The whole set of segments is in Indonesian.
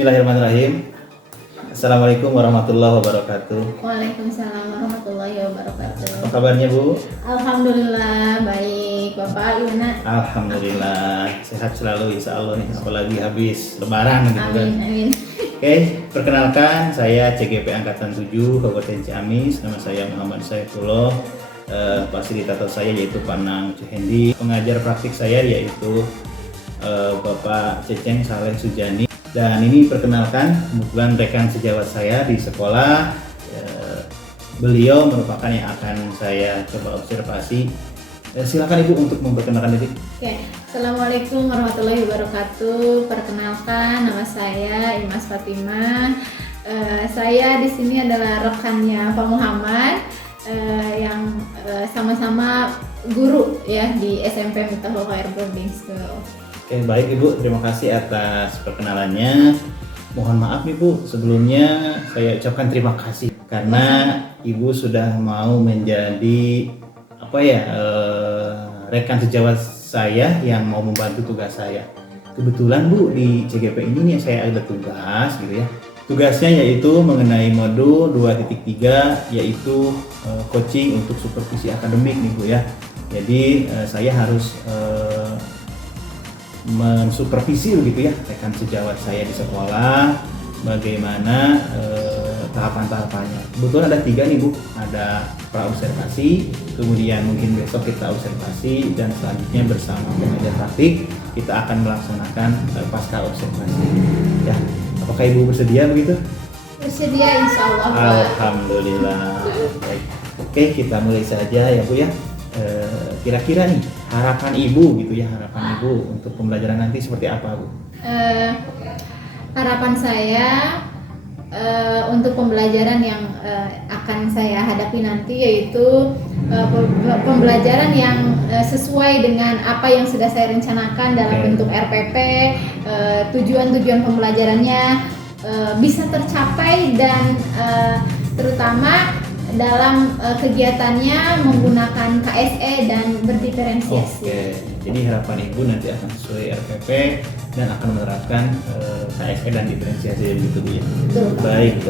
Bismillahirrahmanirrahim. Assalamualaikum warahmatullahi wabarakatuh. Waalaikumsalam warahmatullahi wabarakatuh. Apa kabarnya Bu? Alhamdulillah baik, Bapak Yuna. Alhamdulillah sehat selalu insya Allah nih, apalagi habis Lebaran gitu kan. Amin amin. Oke, perkenalkan saya CGP Angkatan 7 Kabupaten Ciamis. Nama saya Muhammad Saifullah. Fasilitator saya yaitu Pak Nang Cehendi. Pengajar praktik saya yaitu Bapak Ceceng Saleh Sujani. Dan ini perkenalkan kebetulan rekan sejawat saya di sekolah. Beliau merupakan yang akan saya coba observasi. Silakan Ibu untuk memperkenalkan diri. Oke, Assalamualaikum warahmatullahi wabarakatuh. Perkenalkan nama saya Imas Fatimah. Saya di sini adalah rekannya Pak Muhammad yang sama-sama guru ya di SMP Miftahul Khair Boarding School. Oke, baik Ibu, terima kasih atas perkenalannya. Mohon maaf nih Bu, sebelumnya saya ucapkan terima kasih karena Ibu sudah mau menjadi rekan sejawat saya yang mau membantu tugas saya. Kebetulan Bu, di CGP ini nih saya ada tugas gitu ya. Tugasnya yaitu mengenai modul 2.3 yaitu coaching untuk supervisi akademik nih Bu ya. Jadi saya harus mensupervisi begitu ya rekan sejawat saya di sekolah bagaimana tahapan-tahapannya. Kebetulan ada 3 nih Bu, ada pra observasi, kemudian mungkin besok kita observasi dan selanjutnya bersama pengajar praktik kita akan melaksanakan pasca observasi. Ya, apakah Ibu bersedia begitu? Bersedia insya Allah. Alhamdulillah. Baik. Oke, kita mulai saja ya Bu ya. Kira-kira nih harapan Ibu gitu ya, harapan Ibu untuk pembelajaran nanti seperti apa Bu? Harapan saya untuk pembelajaran yang akan saya hadapi nanti yaitu pembelajaran yang sesuai dengan apa yang sudah saya rencanakan dalam bentuk RPP, tujuan-tujuan pembelajarannya bisa tercapai dan terutama dalam kegiatannya menggunakan KSE dan berdiferensiasi. Oke, jadi harapan Ibu nanti akan sesuai RPP dan akan menerapkan KSE dan diferensiasi begitu Bu ya. Betul. Baik,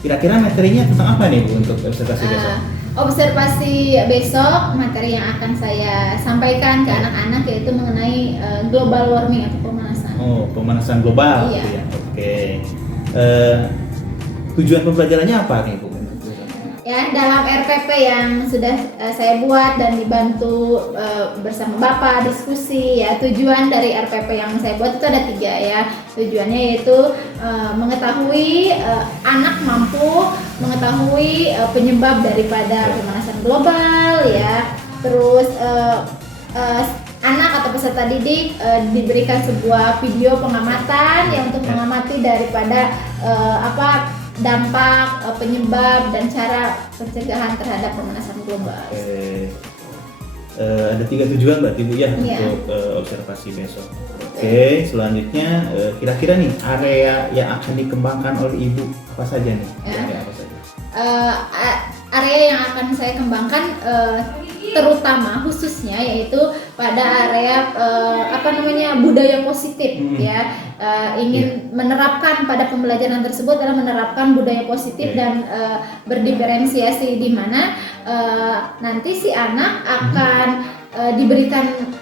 kira-kira materinya tentang apa nih Bu untuk observasi besok? Observasi besok materi yang akan saya sampaikan ke anak-anak yaitu mengenai global warming atau pemanasan. Oh, pemanasan global. Iya. Gitu ya. Oke. Tujuan pembelajarannya apa nih Bu? Ya, dalam RPP yang sudah saya buat dan dibantu bersama Bapak diskusi ya, tujuan dari RPP yang saya buat itu ada 3 ya. Tujuannya yaitu mengetahui anak mampu mengetahui penyebab daripada pemanasan global ya. Terus anak atau peserta didik diberikan sebuah video pengamatan yang untuk mengamati daripada dampak, penyebab dan cara pencegahan terhadap pemanasan global. Ada 3 tujuan berarti Bu ya untuk observasi besok. Oke, selanjutnya kira-kira nih area yang akan dikembangkan oleh Ibu apa saja nih? Area apa saja? Area yang akan saya kembangkan terutama khususnya yaitu pada area budaya positif ya. Ingin menerapkan pada pembelajaran tersebut adalah menerapkan budaya positif dan berdiferensiasi di mana nanti si anak akan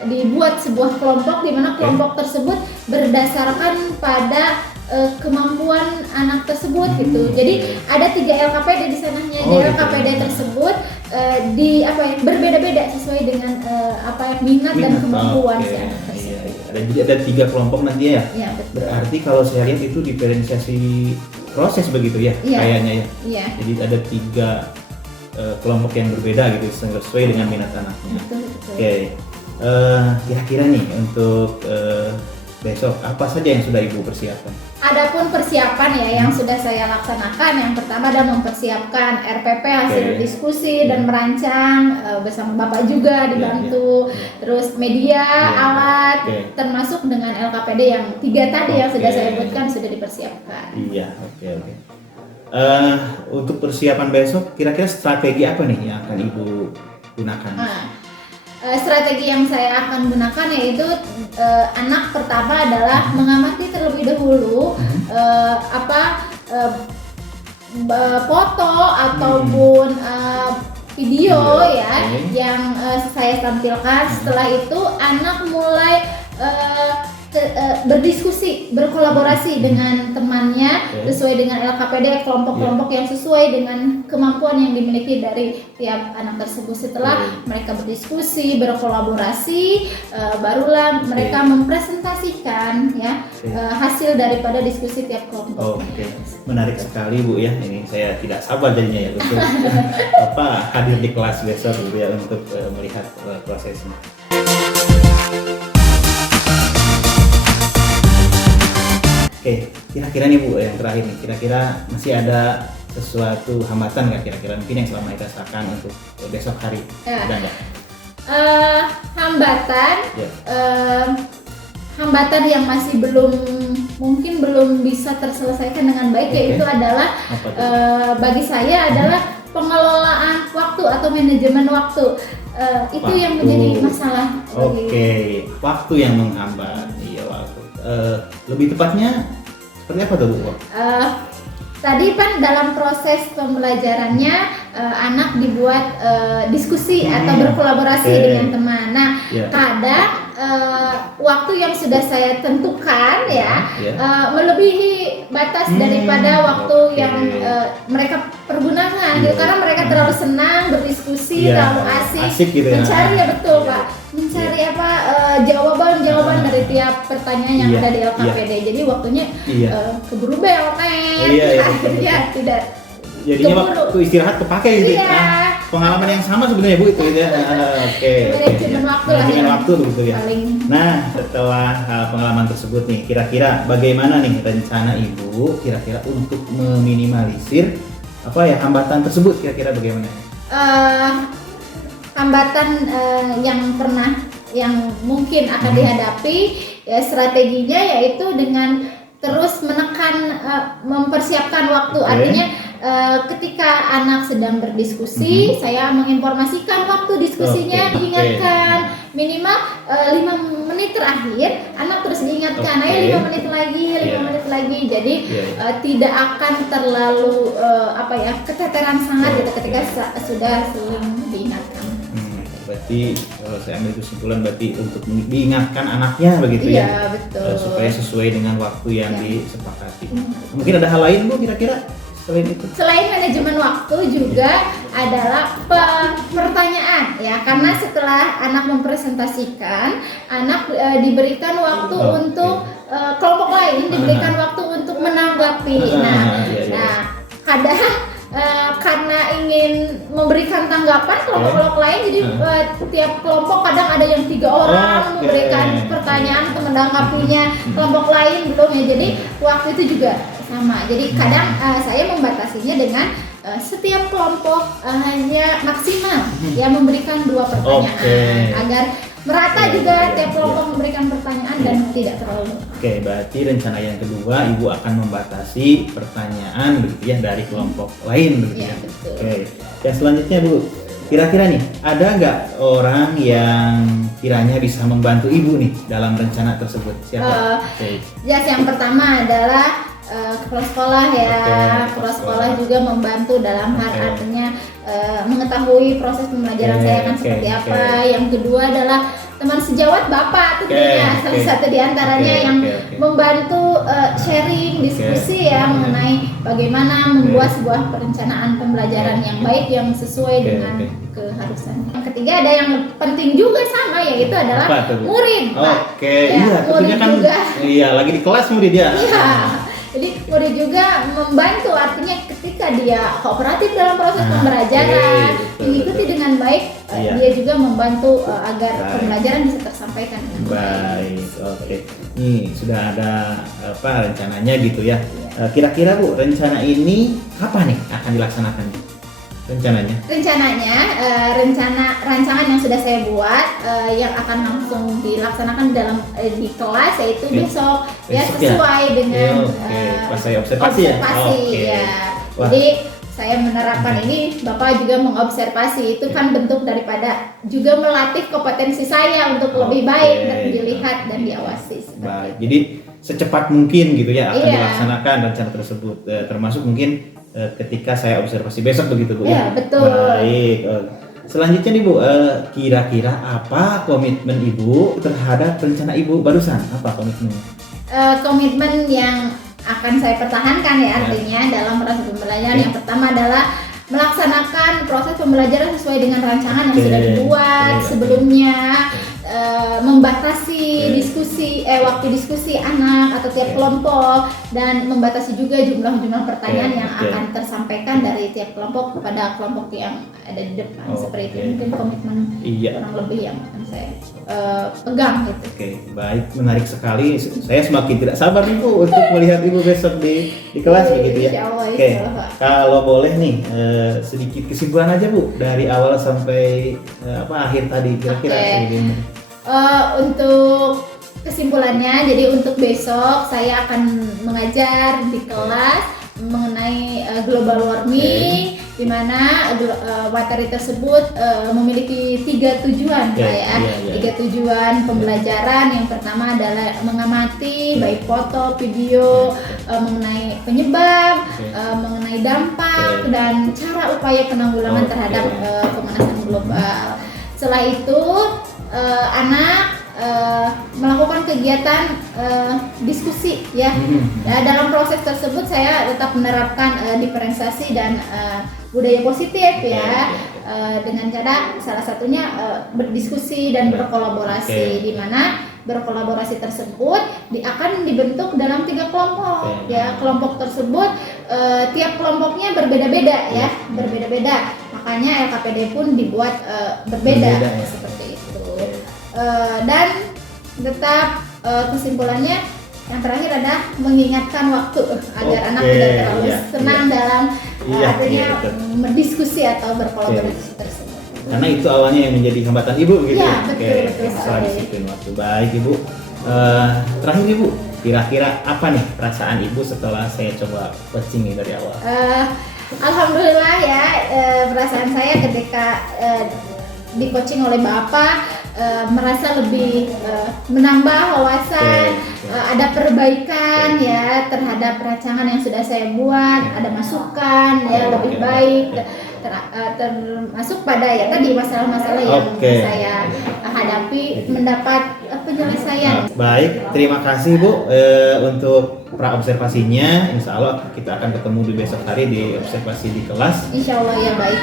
dibuat sebuah kelompok di mana kelompok tersebut berdasarkan pada kemampuan anak tersebut gitu. Jadi ada 3 LKPD di sananya. Di LKPD tersebut berbeda-beda sesuai dengan minat dan kemampuan si anak tersebut. Jadi ada 3 kelompok nanti ya. Iya, betul. Berarti kalau saya lihat itu diferensiasi proses begitu ya, kayaknya ya. Iya. Jadi ada 3 kelompok yang berbeda gitu sesuai dengan minat anaknya. Betul. Oke. Kira-kira nih untuk besok apa saja yang sudah Ibu persiapkan? Adapun persiapan ya yang sudah saya laksanakan, yang pertama adalah mempersiapkan RPP hasil diskusi dan merancang bersama Bapak juga dibantu. Terus media, alat, termasuk dengan LKPD yang 3 tadi yang sudah saya sebutkan sudah dipersiapkan. Iya, oke. Untuk persiapan besok kira-kira strategi apa nih yang akan Ibu gunakan? strategi yang saya akan gunakan yaitu anak pertama adalah mengamati terlebih dahulu foto ataupun video ya yang saya tampilkan. Setelah itu anak mulai berdiskusi, berkolaborasi dengan temannya sesuai dengan LKPD, kelompok-kelompok yang sesuai dengan kemampuan yang dimiliki dari tiap anak tersebut. Setelah mereka berdiskusi, berkolaborasi, barulah mereka mempresentasikan ya hasil daripada diskusi tiap kelompok. Menarik sekali Bu ya. Ini saya tidak sabar jadinya ya untuk hadir di kelas besok Bu ya untuk melihat prosesnya. Kira-kira nih Bu, yang terakhir nih, kira-kira masih ada sesuatu hambatan nggak kira-kira mungkin yang selama kita rasakan untuk besok hari? Ada nggak? Hambatan yang masih mungkin belum bisa terselesaikan dengan baik yaitu adalah bagi saya adalah pengelolaan waktu atau manajemen waktu. Itu yang menjadi masalah. Waktu yang menghambat. Iya, waktu. Lebih tepatnya seperti apa tuh Bu? Tadi kan dalam proses pembelajarannya anak dibuat diskusi atau berkolaborasi dengan teman. Nah, kadang waktu yang sudah saya tentukan melebihi batas daripada waktu yang mereka pergunakan gitu, karena mereka terlalu senang berdiskusi, terlalu asik gitu mencari Pak, mencari jawaban dari tiap pertanyaan yang ada di LKPD. Jadi waktunya keburu beleng, akhirnya tidak. Jadinya waktu istirahat kepake gitu. Pengalaman yang sama sebenarnya Bu itu ya. Manajemen waktu begitu ya. Nah, setelah pengalaman tersebut nih, kira-kira bagaimana nih rencana Ibu kira-kira untuk meminimalisir hambatan tersebut, kira-kira bagaimana? Hambatan yang mungkin akan dihadapi strateginya yaitu dengan terus menekan mempersiapkan waktu. Artinya ketika anak sedang berdiskusi, saya menginformasikan waktu diskusinya, diingatkan minimal 5 menit terakhir, anak terus diingatkan, ayo 5 menit lagi, 5 menit lagi. Jadi tidak akan terlalu keteteran sangat gitu ketika sudah sering diingatkan. Berarti kalau saya ambil kesimpulan berarti untuk diingatkan anaknya begitu ya, betul. Supaya sesuai dengan waktu yang disepakati. Mungkin ada hal lain Bu kira-kira selain itu? Selain manajemen waktu juga adalah pertanyaan ya, karena setelah anak mempresentasikan, anak diberikan waktu untuk kelompok lain diberikan waktu untuk menanggapi. Kadang karena ingin memberikan tanggapan kelompok-kelompok lain, jadi tiap kelompok kadang ada yang 3 orang memberikan pertanyaan untuk menanggapinya, kelompok lain belum ya. Jadi waktu itu juga sama. Jadi kadang saya membatasinya dengan setiap kelompok hanya maksimal memberikan 2 pertanyaan agar merata juga tiap kelompok memberikan pertanyaan dan tidak terlalu. Berarti rencana yang kedua Ibu akan membatasi pertanyaan begitu ya dari kelompok lain begitu ya. Yang selanjutnya Bu, kira-kira nih ada nggak orang yang kiranya bisa membantu Ibu nih dalam rencana tersebut? Siapa? Yang pertama adalah kepala sekolah kepala sekolah juga membantu dalam hal artinya mengetahui proses pembelajaran saya akan seperti apa. Yang kedua adalah teman sejawat Bapak tentunya, salah satu diantaranya yang membantu sharing diskusi mengenai bagaimana membuat sebuah perencanaan pembelajaran yang baik yang sesuai dengan keharusan. Yang ketiga ada yang penting juga sama, yaitu adalah murid. Murid kan juga. Lagi di kelas murid ya. Jadi murid juga membantu, artinya ketika dia kooperatif dalam proses pembelajaran, mengikuti dengan baik, dia juga membantu agar pembelajaran bisa tersampaikan dengan baik. Nih sudah ada rencananya gitu ya. Kira-kira Bu, rencana ini kapan nih akan dilaksanakan? Rencananya rancangan yang sudah saya buat yang akan langsung dilaksanakan di kelas yaitu besok sesuai dengan pas saya observasi Jadi saya menerapkan ini, Bapak juga mengobservasi. Itu kan bentuk daripada juga melatih kompetensi saya untuk lebih baik dan dilihat dan diawasi. Baik, jadi secepat mungkin gitu ya akan Iya. dilaksanakan rencana tersebut, termasuk mungkin ketika saya observasi besok begitu Bu Iya, ya. betul. Baik. Selanjutnya nih Bu, kira-kira apa komitmen Ibu terhadap rencana Ibu barusan? Apa komitmennya? Komitmen yang akan saya pertahankan ya artinya dalam proses pembelajaran yang pertama adalah melaksanakan proses pembelajaran sesuai dengan rancangan yang sudah dibuat sebelumnya, membatasi diskusi waktu diskusi anak atau tiap kelompok, dan membatasi juga jumlah pertanyaan yang akan tersampaikan dari tiap kelompok kepada kelompok yang ada di depan. Seperti itu mungkin komitmen kurang lebih yang akan saya pegang gitu. Oke, baik, menarik sekali. Saya semakin tidak sabar nih Bu untuk melihat Ibu besok di kelas begitu ya. Insyaallah, Oke, insyaallah. kalau boleh nih sedikit kesimpulan aja Bu dari awal sampai akhir tadi kira-kira. Untuk kesimpulannya, jadi untuk besok saya akan mengajar di kelas mengenai global warming, di mana materi tersebut memiliki 3 tujuan tiga tujuan pembelajaran. Yang pertama adalah mengamati baik foto, video mengenai penyebab, mengenai dampak dan cara upaya penanggulangan terhadap pemanasan global. Setelah itu anak melakukan kegiatan diskusi ya. Dalam proses tersebut saya tetap menerapkan diferensiasi dan budaya positif ya, dengan cara salah satunya berdiskusi dan berkolaborasi, di mana berkolaborasi tersebut akan dibentuk dalam 3 kelompok ya. Kelompok tersebut tiap kelompoknya berbeda-beda ya, berbeda-beda, makanya LKPD pun dibuat berbeda seperti itu. Dan tetap kesimpulannya yang terakhir adalah mengingatkan waktu agar anak tidak terlalu senang dalam artinya berdiskusi atau berkolaborasi tersebut. Karena itu awalnya yang menjadi hambatan Ibu gitu ya. Betul Soal disiplin waktu. Baik Ibu. Terakhir Ibu, kira-kira apa nih perasaan Ibu setelah saya coba coaching nih dari awal? Alhamdulillah ya, perasaan saya ketika di coaching oleh Bapak merasa lebih menambah wawasan, ada perbaikan ya terhadap rancangan yang sudah saya buat, ada masukan ya lebih baik, termasuk pada ya tadi masalah-masalah yang saya hadapi mendapat penyelesaian. Baik, terima kasih Bu untuk pra observasinya. Insya Allah kita akan ketemu di besok hari di observasi di kelas. Insya Allah ya, baik.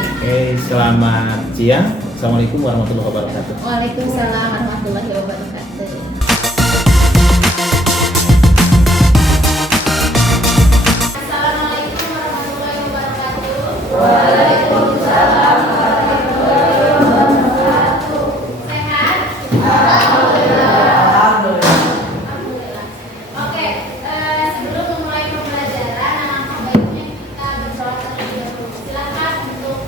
Selamat siang. Assalamualaikum warahmatullahi wabarakatuh. Waalaikumsalam warahmatullahi wabarakatuh. Assalamualaikum warahmatullahi wabarakatuh. Waalaikumsalam warahmatullahi wabarakatuh. Sehat? Alhamdulillah. Oke, sebelum memulai pembelajaran, alangkah baiknya kita bersolat terlebih dahulu. Silakan untuk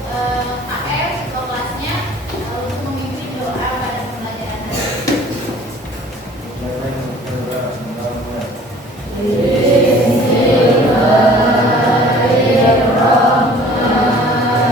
KR ketua kelasnya untuk memimpin doa pada pembelajaran nanti. Bismillahirrahmanirrahim.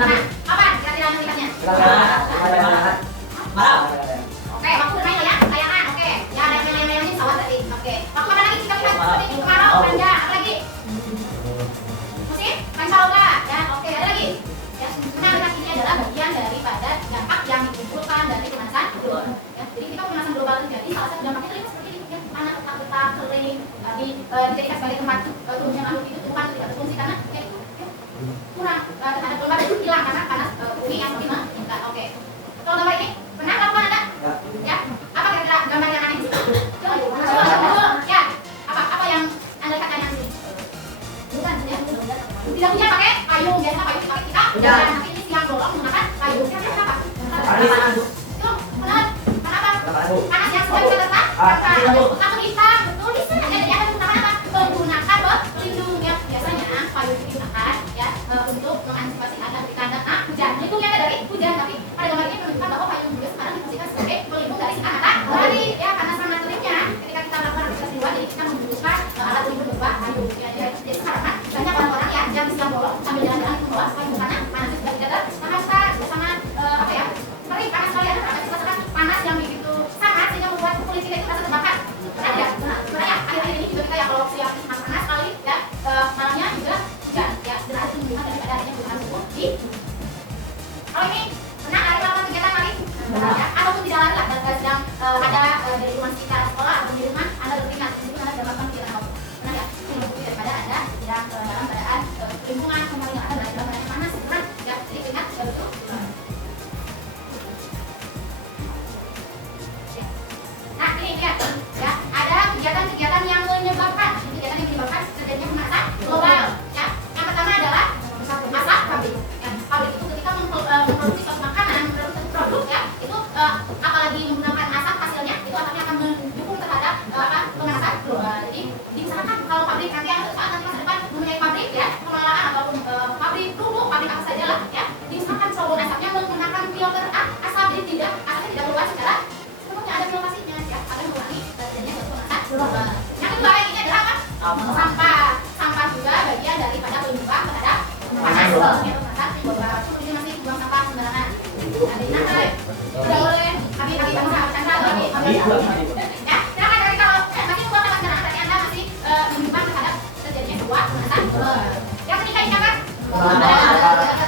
Nah, apa kira-kira nantinya? Oke, waktu bermain ya, layangan. Oke, ya ada yang ini sawah tadi. Oke, waktu makan lagi sikap seperti kemarau, panjang. Apa lagi? Musim, pancaloga. Ya, oke, ada lagi. Ya, sebenarnya ini adalah bagian daripada dampak yang dikumpulkan dari pemanasan global. Ya, jadi ketika pemanasan global terjadi, salah satu dampaknya itu seperti ini, ya, tanah retak-retak, kering, dijadikan sebagai tempat turunnya makhluk itu Tuhan tidak berfungsi karena ya itu kurang terhadap global itu hilang karena panas bumi yang semakin meningkat. Oke, kalau gambar ini pernah lakukan ada? Ya, apa kira-kira gambar yang aneh di sini? Coba, ya, apa yang anda lihat yang sini? Bukan, ya, tidak punya pakai payung, biasa payung dipakai kita. Tapi ini siang bolong menggunakan payung. Kira-kira apa? Itu benar. Kenapa? Panas yang sudah bisa tertahan. Langsung hitam, betul bisa. Jadi anda menggunakan apa? Menggunakan pelindung ya. Biasanya payung digunakan ya untuk mengantisipasi ada tanda hujan. Pelindungnya dari hujan, tapi pada gambar ini menunjukkan bahwa payung juga sekarang difungsikan sebagai pelindung dari sinar matahari ya, karena sangat teriknya ketika kita melakukan aktivitas di luar, jadi kita membutuhkan alat pelindung berupa payung. Ya, jadi sekarang banyak orang-orang ya yang siang bolong sambil jalan-jalan ke bawah payung karena panasnya sudah tidak tertahan, sangat apa ya, kering, panas sekali, ada merasakan panas yang begitu sangat sehingga membuat kulit kita itu merasa terbakar. Pernah ya? Sebenarnya akhir-akhir ini juga kita ya kalau siang panas sekali ya, malamnya juga hujan ya, dan ada tunjukkan daripada adanya perubahan suhu di. Kalau ini pernah lari melakukan kegiatan lari ya, ataupun tidak lari lah, dan sedang ada dari rumah sekitar sekolah atau di rumah anda berkeringat, di situ anda dapat melakukan kegiatan apa? Pernah ya? Ini bukti daripada anda sedang dalam keadaan lingkungan kemarin yang ada dalam keadaan panas, pernah ya? Jadi keringat baru itu. Nah ini dia ya, ada kegiatan-kegiatan yang menyebabkan terjadinya pemanasan global ya. Yang pertama adalah asap pabrik ya. Pabrik itu ketika memproduksi suatu makanan, memproduksi suatu produk ya, itu apalagi menggunakan asap, hasilnya itu asapnya akan mendukung terhadap pemanasan global. Jadi misalkan kalau pabrik nanti masa depan mempunyai pabrik ya, pengelolaan ataupun pabrik pupuk, pabrik apa saja lah ya, misalkan saluran asapnya menggunakan filter asap, jadi asapnya tidak keluar secara sepenuhnya, ada filtrasinya ya, akan mengurangi terjadinya suatu pemanasan global. Yang kedua ini adalah apa? Sampah juga bagian daripada penyumbang terhadap pemanasan global. Kemudian masih buang sampah sembarangan. Ada ini tidak boleh. Habis kamu Chandra lagi. Ya, silakan dari kalau masih buang sampah sembarangan berarti anda masih menyumbang terhadap terjadinya sebuah pemanasan global. Yang ketiga ini apa?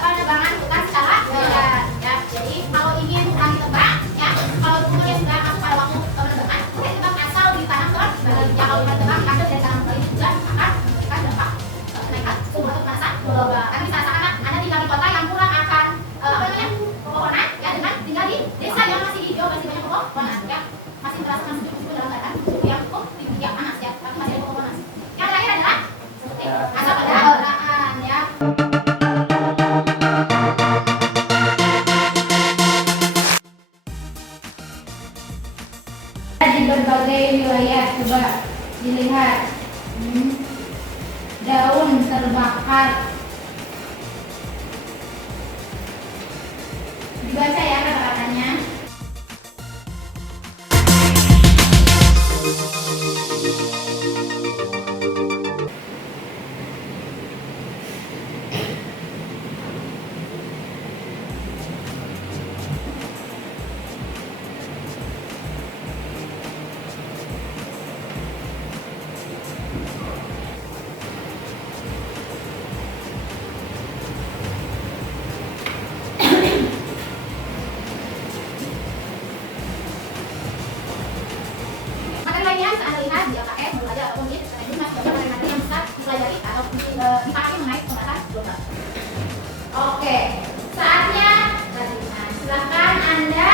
Penerbangan bukan secara legal. Ya, jadi kalau ingin mengurangi terbang, ya, kalau kemudian sudah masuk pada waktu penerbangan, kemudian terbang asal ditanamkan sebagai ya, kalau terbang ambil dari tanam kali juga akan memberikan dampak kenaikan suhu atau pemanasan global. Kan bisa seakan anda tinggal di kota yang kurang akan pepohonan ya, dengan tinggal di desa yang masih hijau, masih banyak pepohonan ya, masih merasakan sejuk dalam keadaan suhu yang cukup tinggi ya, panas ya, tapi masih ada pepohonan. Yang terakhir adalah seperti asap kendaraan ya. Di berbagai wilayah coba dilihat daun terbakar, dibaca ya kata-katanya. Materi lainnya bisa anda lihat di LKS, belajar ataupun di materi yang bisa dipelajari atau dipahami mengenai pemanasan global. Oke, saatnya silakan anda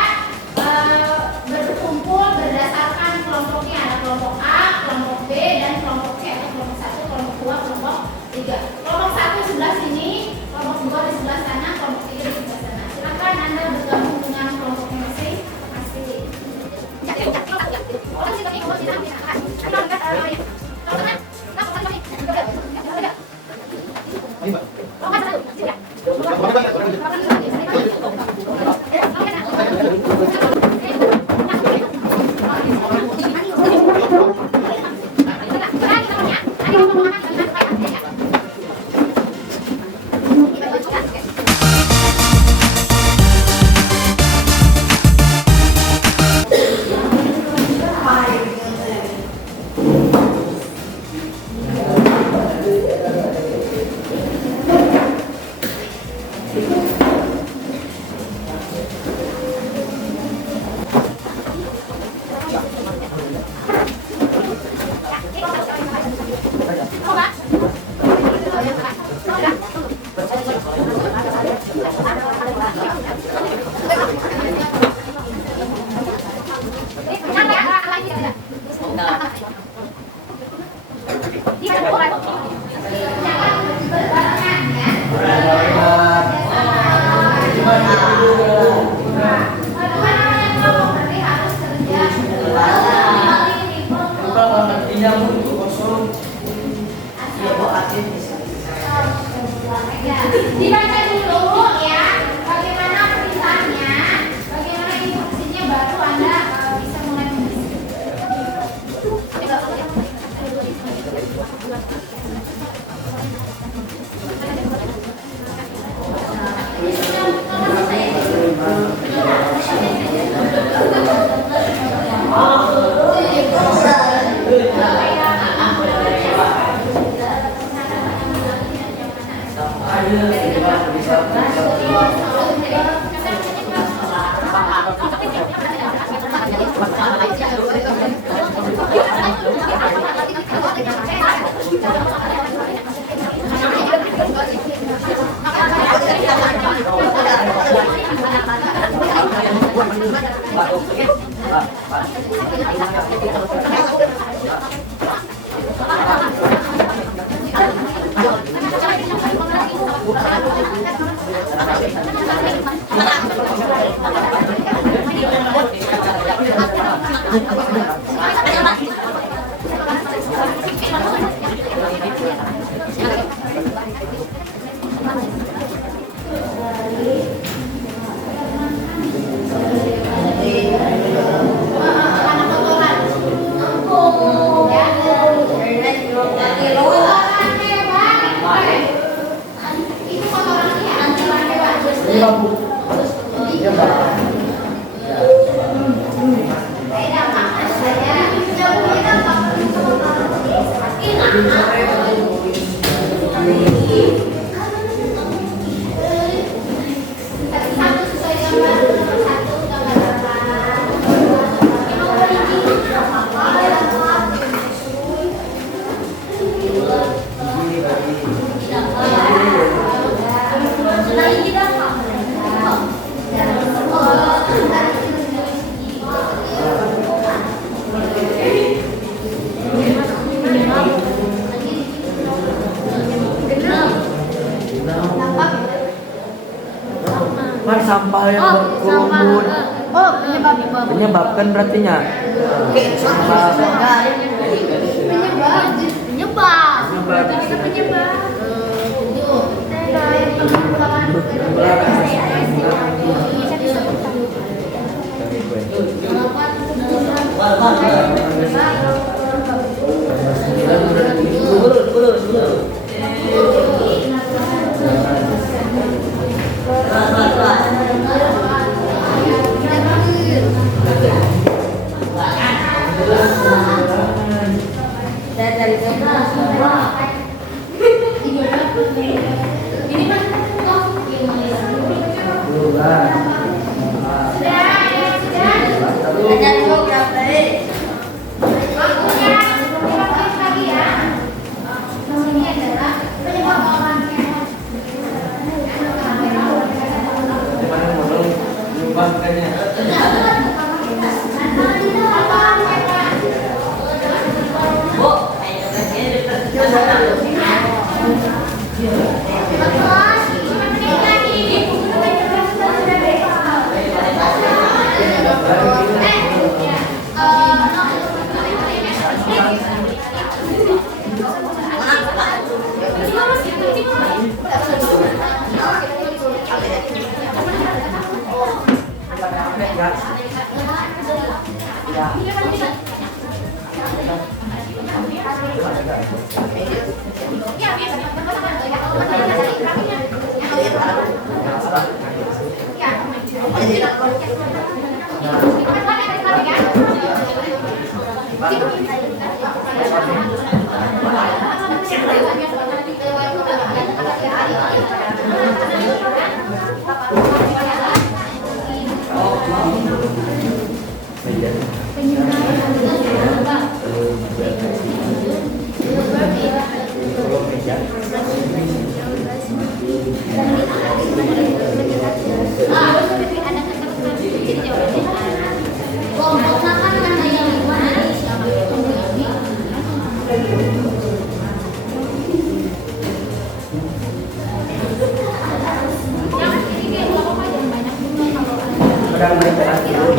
berkumpul berdasarkan kelompoknya. Ada kelompok A, kelompok B, dan kelompok C atau kelompok 1, kelompok 2, kelompok 3. Kelompok 1 sebelah sini, kelompok 2 di sebelah sana, kelompok 3 di sebelah sana. Silakan anda bergabung dengan kelompoknya masing. Kan sampah yang berkerumun menyebabkan berarti nya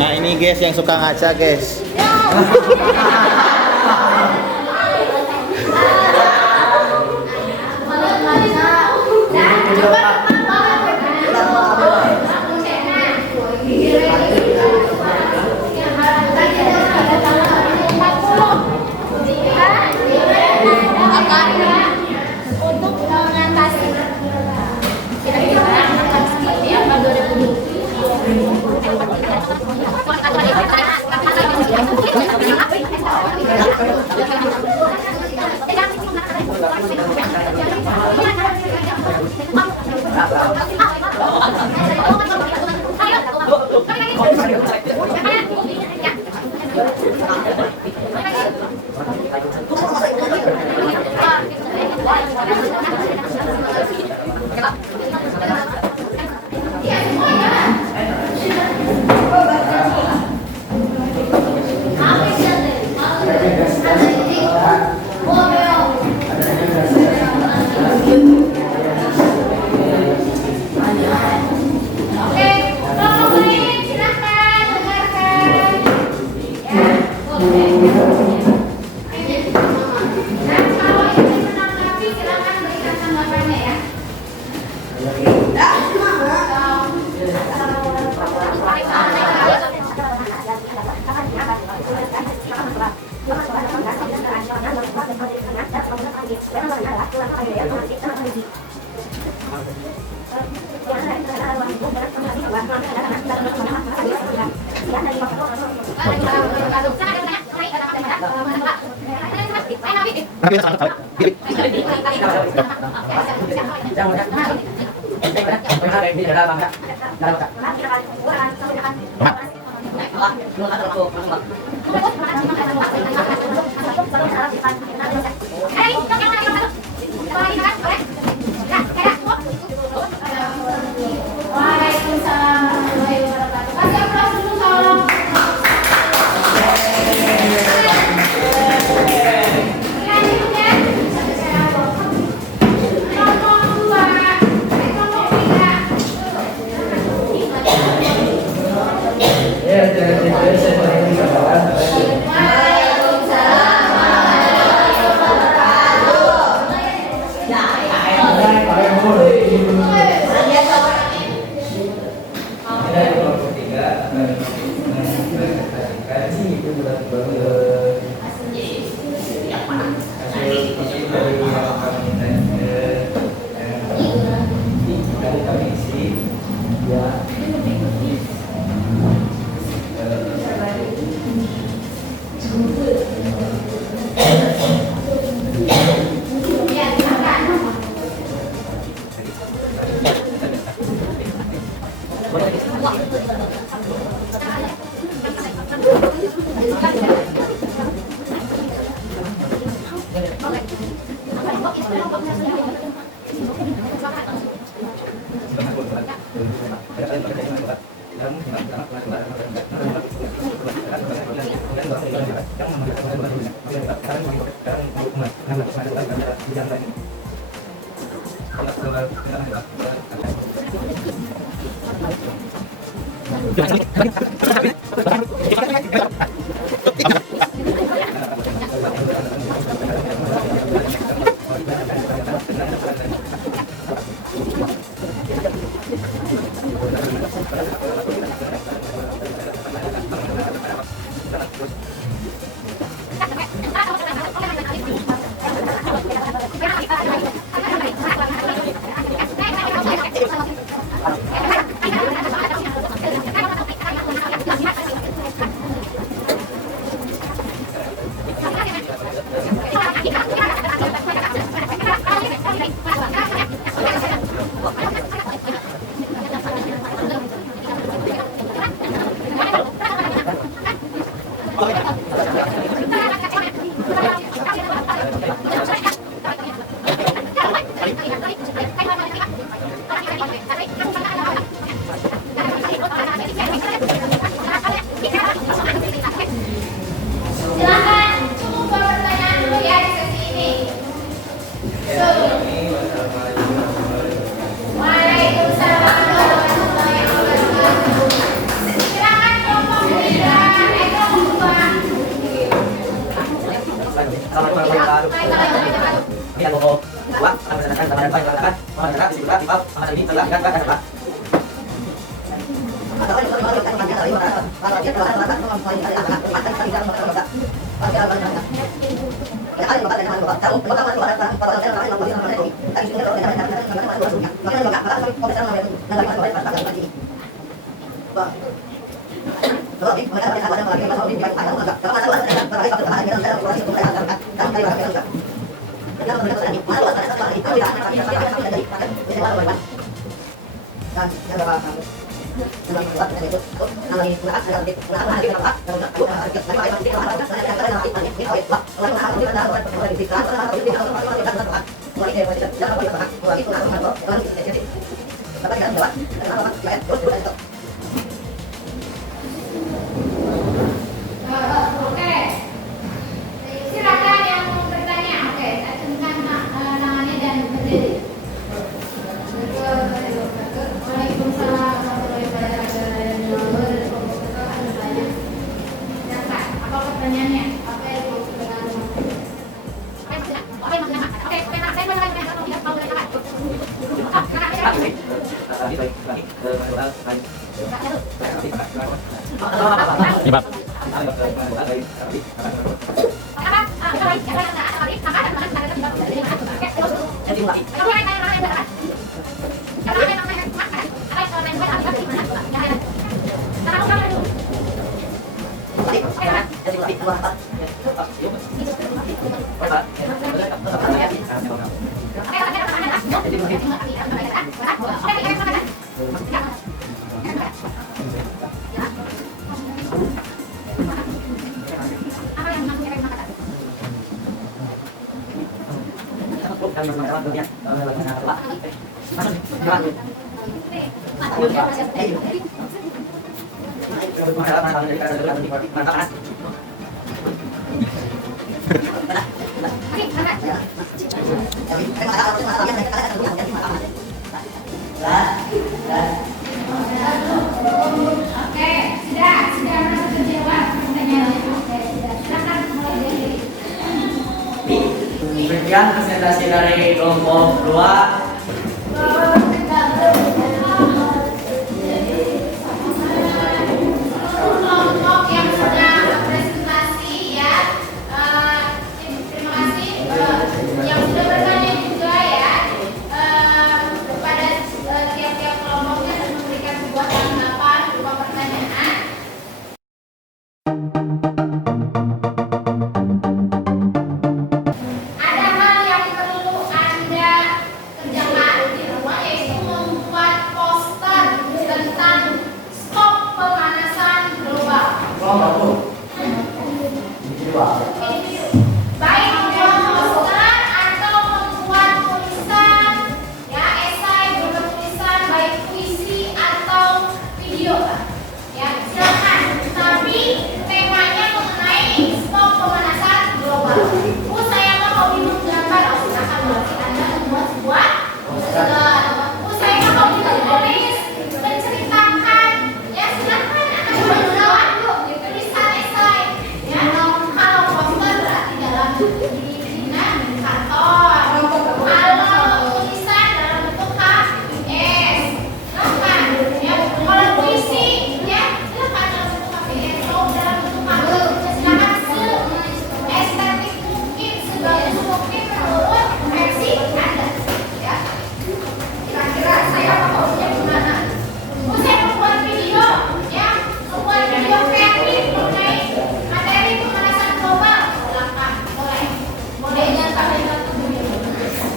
Nah ini guys yang suka ngaca guys. Untuk mengatasi kira-kira akan seperti apa 2020? Nah, kalau ingin menanggapi silakan berikan tanggapannya ya. Waalaikumsalam warahmatullahi wabarakatuh. Kasih aplaus dulu tolong. Selanjutnya kelompok 2, kelompok 3. Silakan cukup pertanyaan dulu ya di sesi ini. Waalaikumsalam warahmatullahi wabarakatuh. Silakan kelompok 3, kelompok Oke. Silakan yang mau bertanya. Oke, acungkan tangannya dan berdiri. Waalaikumsalam warahmatullahi wabarakatuh. Apa pertanyaannya? Ini Pak. Demikian presentasi dari kelompok 2. Kelompok yang sudah presentasi ya, terima kasih yang sudah bertanya juga ya, kepada tiap-tiap kelompoknya dan memberikan sebuah tanggapan berupa pertanyaan. Ada hal yang perlu Anda kerjakan di rumah, yaitu membuat poster tentang stop pemanasan global. Baik membuat poster atau membuat tulisan, ya esai berupa tulisan, baik puisi atau video, Pak. Ya silakan. Tapi temanya mengenai stop pemanasan global. Saya mah hobi menggambar, silakan berarti Anda membuat sebuah poster. Saya mah hobi menulis, menceritakan, ya silakan Anda membuat tulisan esai. Ya kalau poster berarti dalam di kantor. Kalau tulisan dalam bentuk HVS, silakan. Ya kalau puisi, ya silakan dalam bentuk HVS. Kalau dalam bentuk malu, silakan estetik mungkin, sebagus mungkin menurut versi Anda. Ya kira-kira saya maunya gimana? Saya membuat video, ya membuat video kreatif mengenai materi pemanasan global, silakan, boleh. Bolehnya sampai satu video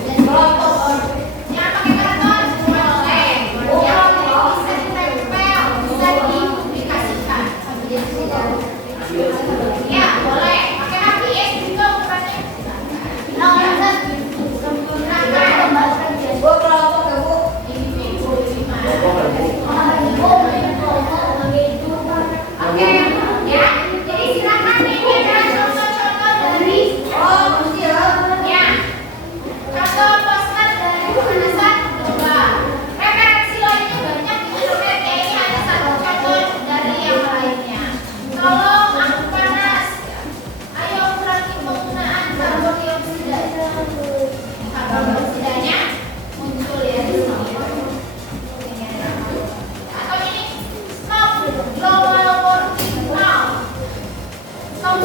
dan kelompok yang pakai karton boleh. Yang bisa ditempel, bisa dipublikasikan. Ya boleh. Pakai HVS juga ukurannya. Oke, ya. Jadi silakan ini adalah contoh-contoh dari ya. Contoh poster dari pemanasan global. Referensi lainnya banyak di internet, ya ini hanya satu contoh dari yang lainnya. Tolong aku panas. Ayo kurangi penggunaan karbon dioksida. Karbon dioksidanya muncul ya di sini. Atau ini stop global warming now. Stop